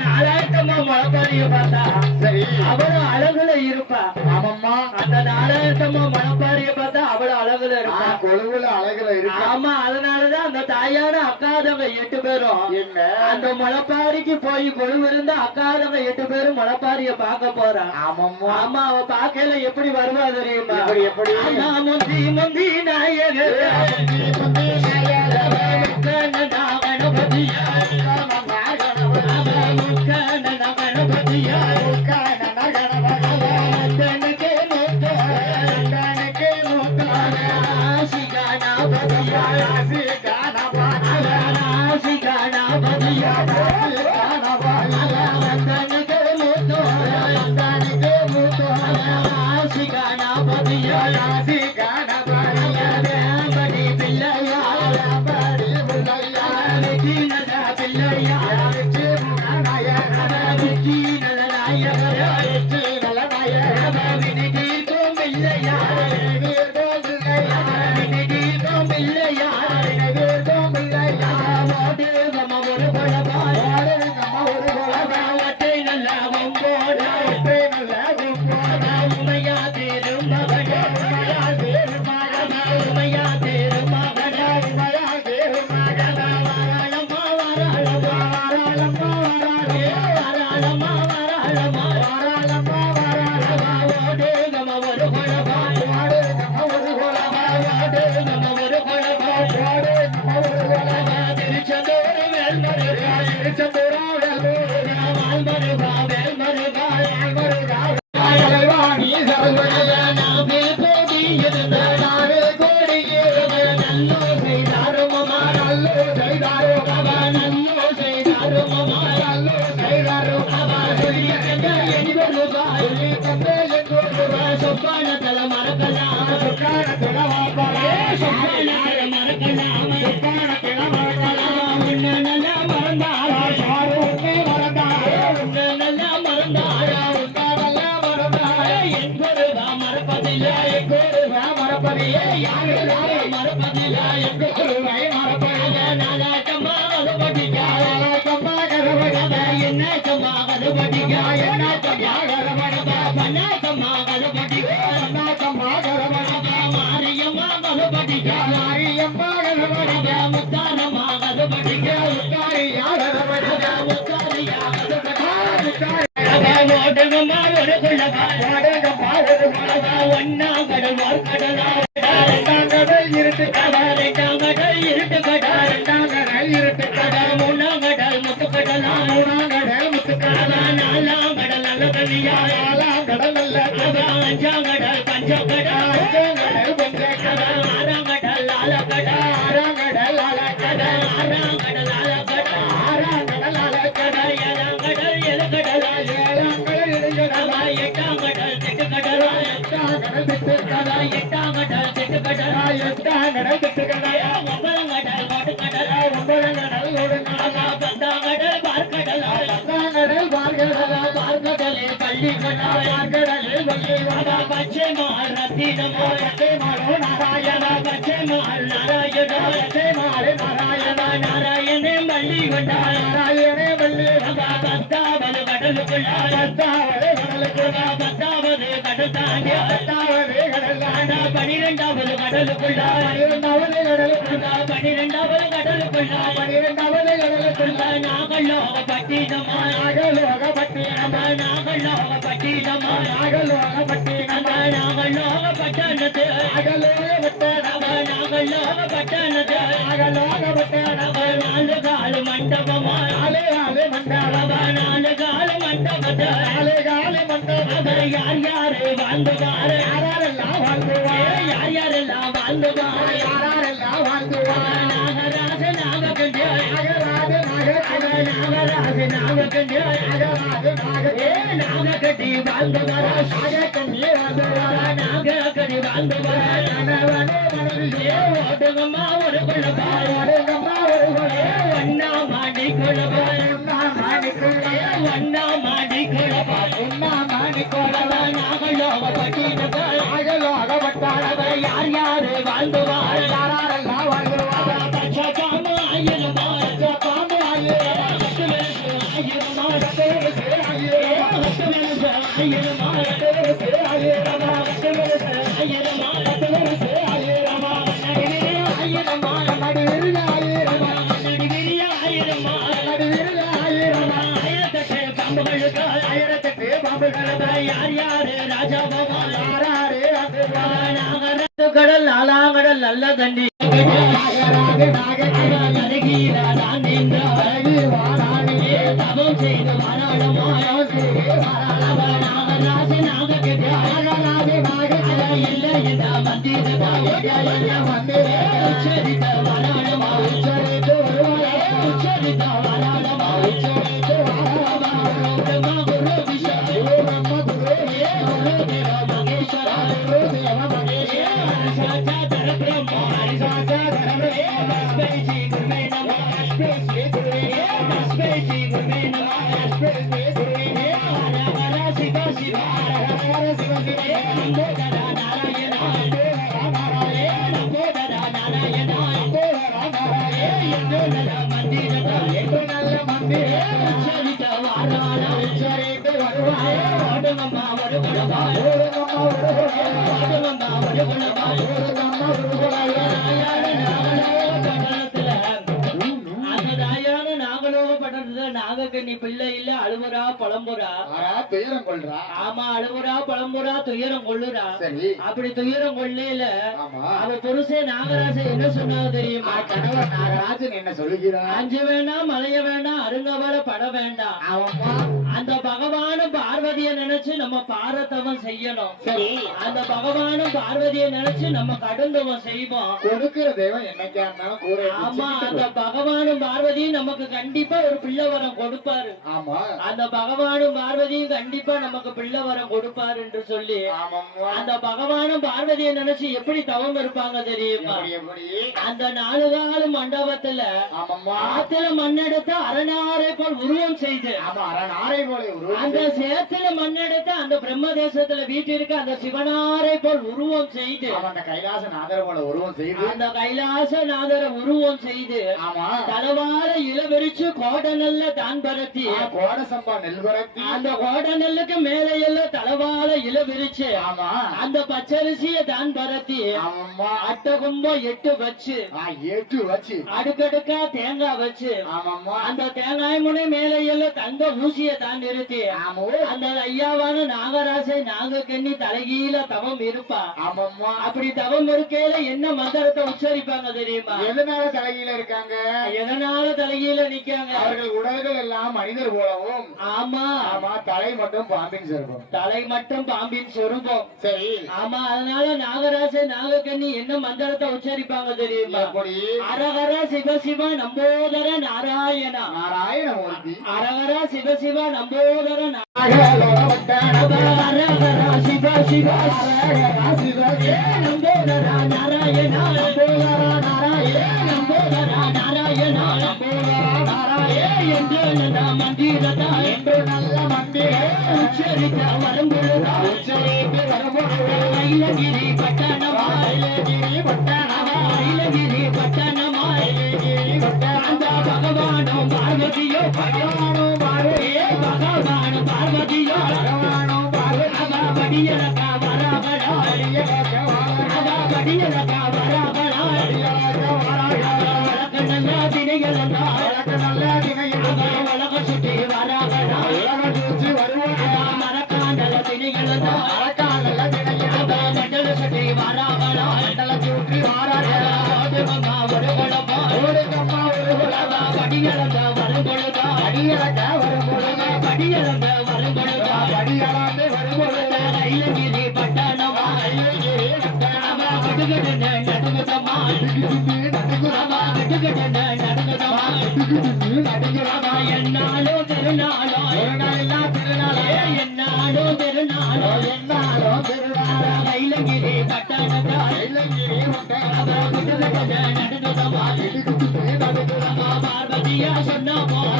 நாலாயிரத்தம்மா முளப்பாரிய பார்த்தா சரி. அவளும் அழகுல இருப்பா. ஆமாம்மா. அந்த நாலாயிரத்தம்மா முளப்பாரிய பார்த்தா அவளும் அழகுல இருப்பா. கொழுவுல அழகுல இருக்கா? ஆமா அதனாலதான் அந்த தாயான அக்காதவங்க எட்டு பேரும். என்ன? அந்த முளப்பாரிக்கு போய் கொழுவு இருந்த அக்காதவங்க எட்டு பேரும் முளப்பாரிய பார்க்க போறான். ஆமாம்மா. ஆமா அவ பார்க்கல எப்படி வருவா தெரியுமா? எப்படி எப்படி? ஆமா, முந்தி முந்தி நாயகர் முத்தாரியா ஓடுங்கம்மா ஒரு குள்ளவா ஓடுங்கம்மா ஒரு குள்ளவா ஒன்னா கடல் கடலா ரெண்டாம் இருட்டு கடா ரெண்டாம் இருட்டு கடா ரெண்டாம் இருட்டு கடா மூணாம் முத்து கடலா மூணாம் முத்து கடலா நாலாம் கடல் நல்ல கலியா நாலாம் கடல் நல்ல கடா அஞ்சாம் பார்க்கடலா பார்க்கடலே பள்ளி கடலா பார்க்கடலே பச்சை மால் ரத்தினமோ பச்சை மாலோ நாராயணா பச்சை மால் நாராயணா பச்சை மாலே நாராயணா நாராயணே மல்லி கொண்டா நாராயணே மல்லி கொண்டா பத்தாவது கடலுக்குள்ள பத்தாவது கடலுக்குள்ள பத்தாவது கடல் தாண்டி பத்தாவது பனிரெண்டாவது கடலுக்குள்ள பனிரெண்டாவது கடலுக்குள்ள பனிரெண்டாவது கடலுக்குள்ள பனிரெண்டாவது கடலுக்குள்ள நாகலோக பட்டினமா நாகலோக பட்டினமா நாகலோக பட்டினமா நாகலோக பட்டினமா நாகலோக பட்டணத்து நாகலோக பட்டணமா நாகலோக பட்டணத்து நாகலோக பட்டணமா நாலு காலு மண்டபமா நாலு காலு மண்டபமா நாலு காலு மண்டபத்தை நாலு காலு மண்டபத்தை யார் யாரு வாழ்ந்துவாரு யாரெல்லாம் வாழ்ந்துவாரு யார் யாரெல்லாம் வாழ்ந்துவாரு யாரெல்லாம் வாழ்ந்துவாரு நாகராஜ நாககண்ட நாகராஜ நாககண்ட நாகராஜ நாககண்ட நாகராஜ நாககண்ட நாககண்டி வாழ்ந்துவாரா நாககண்டி வாழ்ந்துவாரா நாககண்டி வாழ்ந்துவாரா கணவனே மனைவியே ஓடுங்கம்மா ஒரு குழப்பா ஓடுங்கம்மா ஒரு குழப்பா ஒன்னா மாடி குழப்பா நாகலோக யார் யாரு வாழ்ந்துவார் யாரெல்லாம் வாழ்ந்துவார் பச்சை சாம ஆயிரம் யார் யாரு ராஜா பகவான் யாரா கடல் நாலாங்கடல் நல்ல தண்ணி ஸ்ரீ குருவே நமः ஹர ஹர சிவ நாகக்கண்ணி பிள்ளை இல்ல அழுவுறா பழம்புறா துயரம் கொள்றா. ஆமா அழுவுறா பழம்புறா துயரம் கொள்ளுறா. சரி. அப்படி துயரம் கொள்ளையில அவ புருஷன் நாகராஜன் என்ன சொன்னாங்க தெரியுமா? கணவர் நாகராஜன் என்ன சொல்லுகிறார்? அஞ்சு வேண்டாம் மலைய வேண்டாம் அருங்கவல பட வேண்டாம். அந்த பகவானும் பார்வதிய நினைச்சு நம்ம பாரதவம் செய்யணும். சரி. அந்த பகவானும் பார்வதிய நினைச்சு நம்ம கடுந்தவம் செய்வோம். கொடுக்கிற தெய்வம் என்னைக்கா இருந்தாலும் ஆமா அந்த பகவானும் பார்வதியும் நமக்கு கண்டிப்பா ஒரு பிள்ளை வரம் கொடுப்பாரு. ஆமா. அந்த பகவானும் பார்வதியும் கண்டிப்பா நமக்கு பிள்ளை வரம் கொடுப்பாரு என்று சொல்லி அந்த பகவானும் பார்வதியை நினைச்சு எப்படி தவம் இருப்பாங்க தெரியுமா? அந்த நாலு கால மண்டபத்துல ஆத்துல மண்ணெடுத்து அரணாரை போல் உருவம் செய்து. அந்த சேத்துல மண்ணெடுத்து அந்த பிரம்ம தேசத்துல வீட்டிற்கு அந்த சிவனாரை போல் உருவம் செய்து. அந்த கைலாச நாதர போல உருவம் செய்து. அந்த கைலாசநாதர உருவம் செய்து. தலவார இளவெறிச்சு கோடநல்ல தான் பரத்தி. கோட சம்பா நெல் பரப்பி அந்த கோடநெல்லுக்கு மேலே எல்லாம் தலவார இளவெறிச்சு ஆமா. அந்த பச்சரிசிய தான் பரத்தி. அட்டை கும்பம் எட்டு வச்சு. ஆ, ஏட்டு வச்சு. அடுக்கடுக்கா தேங்காய் வச்சு. அந்த தேங்காய் முனை மேலே எல்லாம் தங்க ஊசிய தான் நிறுத்தி. அந்த ஐயாவான நாகராசை நாகக்கண்ணி தலைகீழ தவம் இருப்பா. ஆமாம்மா. அப்படி தவம் இருக்கையில என்ன மந்திரத்தை உச்சரிப்பாங்க தெரியுமா? எதனால தலையில இருக்காங்க? எதனால தலைகீழ நிக்காங்க? அவர்கள் உடல்கள் எல்லாம் மனிதர் போலவும். ஆமா. ஆமா தலை மட்டும் பாம்பின் செல்வம் தலை மட்டும் பாம்பின் சொரூபம். சரி. ஆமா அதனால நாகராச நாகக்கண்ணி என்ன மந்திரத்தை உச்சரிப்பாங்க தெரியுமா? அரகர சிவசிவ நம்போதர நாராயணா. அரவர சிவ சிவ நம்போதர நா- சிவ சிவ சிவ அரகரா நாராயண நம்போதர நாராயண நம்போதரா நாராயண நம்போதர நாராயண என்று நந்த மந்திரதா என்று நல்ல மந்திர உச்சரித்த வரும்பொழுதா உச்சரித்து வரும்பொழுது கைலகிரி பட்டணமா கைலகிரி பட்டணமா கைலகிரி பட்டணமா கைலகிரி பட்டணமா பார்வதியோ பகவானோ பார்வதி ஏ பகவானும் பார்வதியோ பகவானோ பார்வதி அவ படியலக்கா வராகடா அவ படியலக்கா வராகடா வழக்கண்ணல்ல திணைகளந்தா அவ உலக சுற்றி என்னாலோ திருநாளோ அவ கைலகிரி பட்டணத்தா அவ விடுகடுன நடுங்குதம்மா அவ பார்வதியா சொன்ன போல்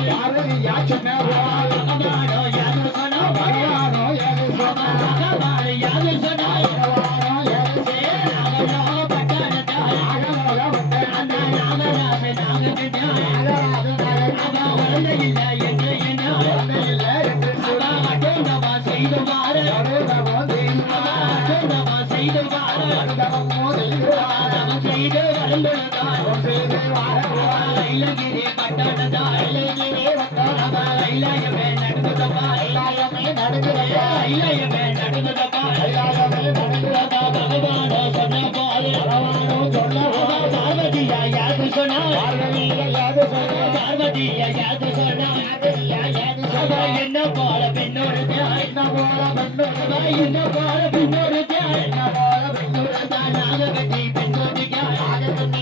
மதிய யாது சொன்னா என்ன போல பெண்ணோடு என்ன போல பெண்ணோடு என்ன போல பெண்ணோடு என்ன போல பெண்ணோடு நாக பெட்டி பெண்ணோடு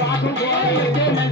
பாடும்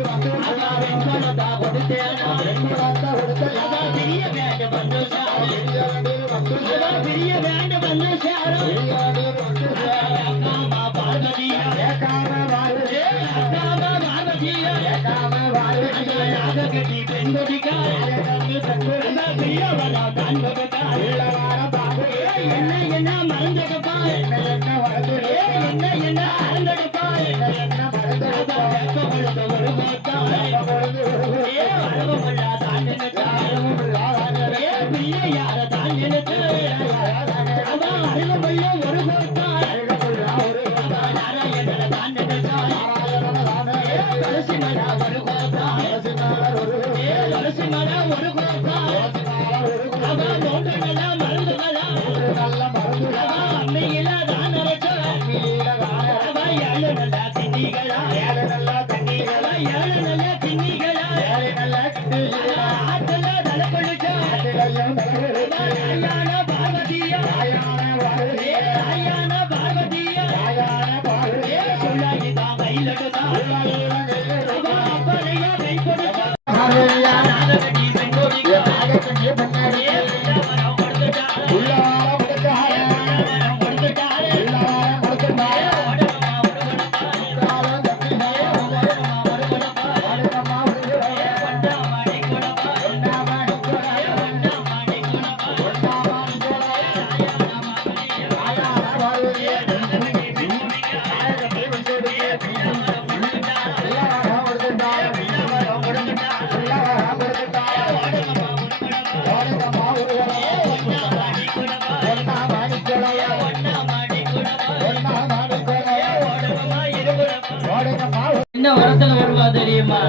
வாசல் வருவா தெரியுமா?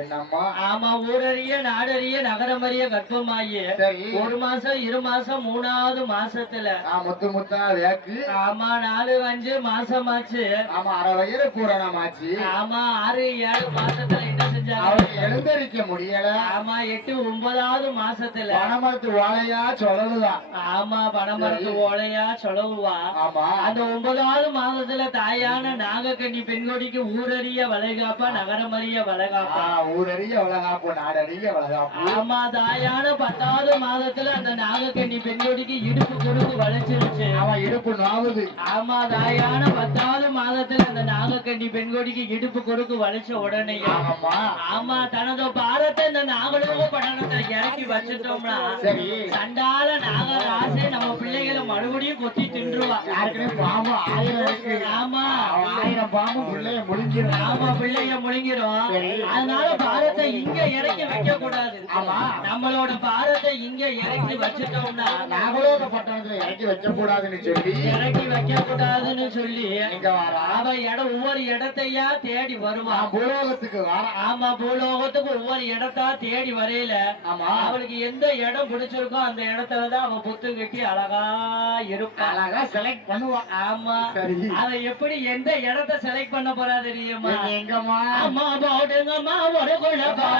என்னம்மா? ஆமா ஊரறிய நாடறிய நகரமறிய கர்ப்பமாயி ஒரு மாசம் இரு மாசம் மூணாவது மாசத்துல. முத்து முத்தா வேக்கு. ஆமா நாலு அஞ்சு மாசமாச்சு. ஆமா அரை வயிறு பூரணமாச்சு. ஆமா ஆறு ஏழு மாசத்துல எழுந்தரிக்க முடியல. ஆமா எட்டு ஒன்பதாவது மாசத்துல. பணமரத்து வாழையா சொல்லலுதான் ஆமா பணமரத்து ஓலையா சொலவுவா ஆமா. அந்த ஒன்பதாவது மாதத்துல தாயான நாகக்கண்ணி பெண்கொடிக்கு ஊரறிய வளைகாப்பா நகரமறிய வளைகாப்பா. ஊரறிய வளகாப்பு நாடறிய வளகாப்பு. ஆமா தாயான பத்தாவது மாதத்துல அந்த நாகக்கண்ணி பெண்கொடிக்கு இடுப்பு கொடுக்கு வளைச்சிருச்சு. அவன் இடுப்பு நாவுது. ஆமா தாயான பத்தாவது மாதத்துல அந்த நாகக்கண்ணி பெண்கொடிக்கு இடுப்பு கொடுக்கு வளைச்ச உடனே ஆமாம்மா ஆமா தனது பாரத்தை இந்த நாகலோக படனத்தை இறக்கி வச்சுட்டோம்னா சரி. சண்டால நாகராசே நம்ம பிள்ளைகளை மறுபடியும் கொத்தி தின்றுவா. யாருக்குமே பாம்பு ஆயிரம் இருக்கு. ஆமா. ஆயிரம் பாம்பு பிள்ளைய முடிஞ்சிடும் ஆமா பிள்ளைய முழுங்கிரும் சரி. அதனால பாரத்தை இங்க இறக்கி வைக்க கூடாது ஆமா. நம்மளோட பாரத்தை இங்க இறக்கி வச்சுட்டோம்னா நாகலோக பட்டணத்துல இறக்கி வைக்க கூடாதுன்னு சொல்லி. இறக்கி வைக்க கூடாதுன்னு சொல்லி இங்க வாரா அவ இடம் ஒவ்வொரு இடத்தையா தேடி வருவான் பூலோகத்துக்கு ஆமா பூலோகத்துக்கு ஒவ்வொரு இடத்தா தேடி வரையில ஆமா. அவளுக்கு எந்த இடம் பிடிச்சிருக்கோ அந்த இடத்துலதான் அவ புத்து கட்டி அழகா இருப்பா. அழகா செலக்ட் பண்ணுவா. ஆமா. சரி. அவ எப்படி எந்த இடத்த செலக்ட் பண்ண போறா தெரியுமா? எங்கம்மா? அம்மா போடுங்கம்மா ஒரு குழப்பா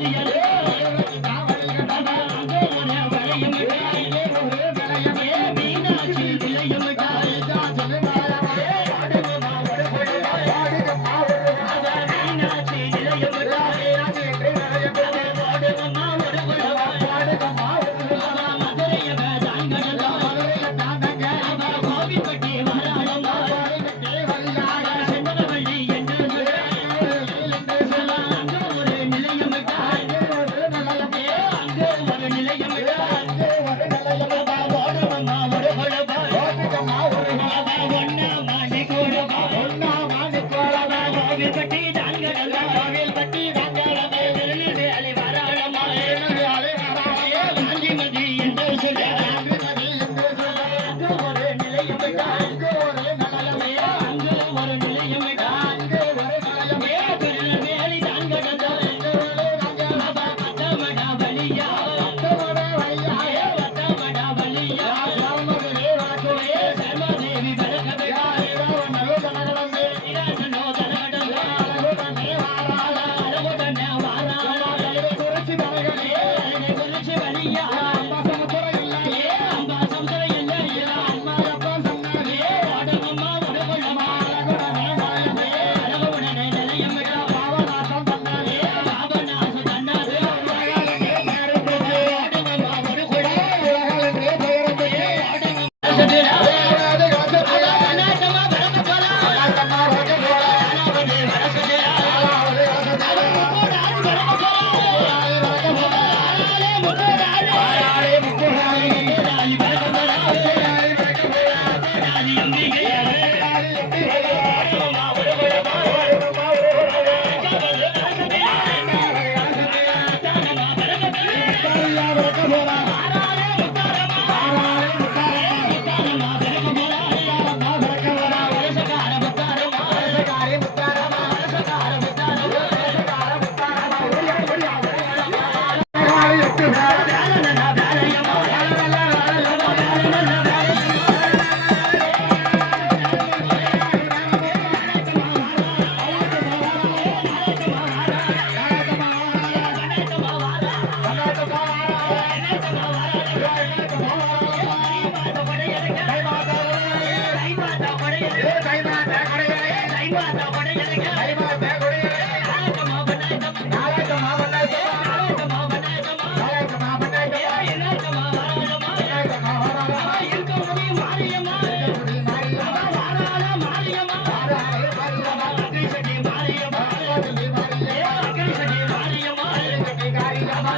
ya, ya, ya. என்ன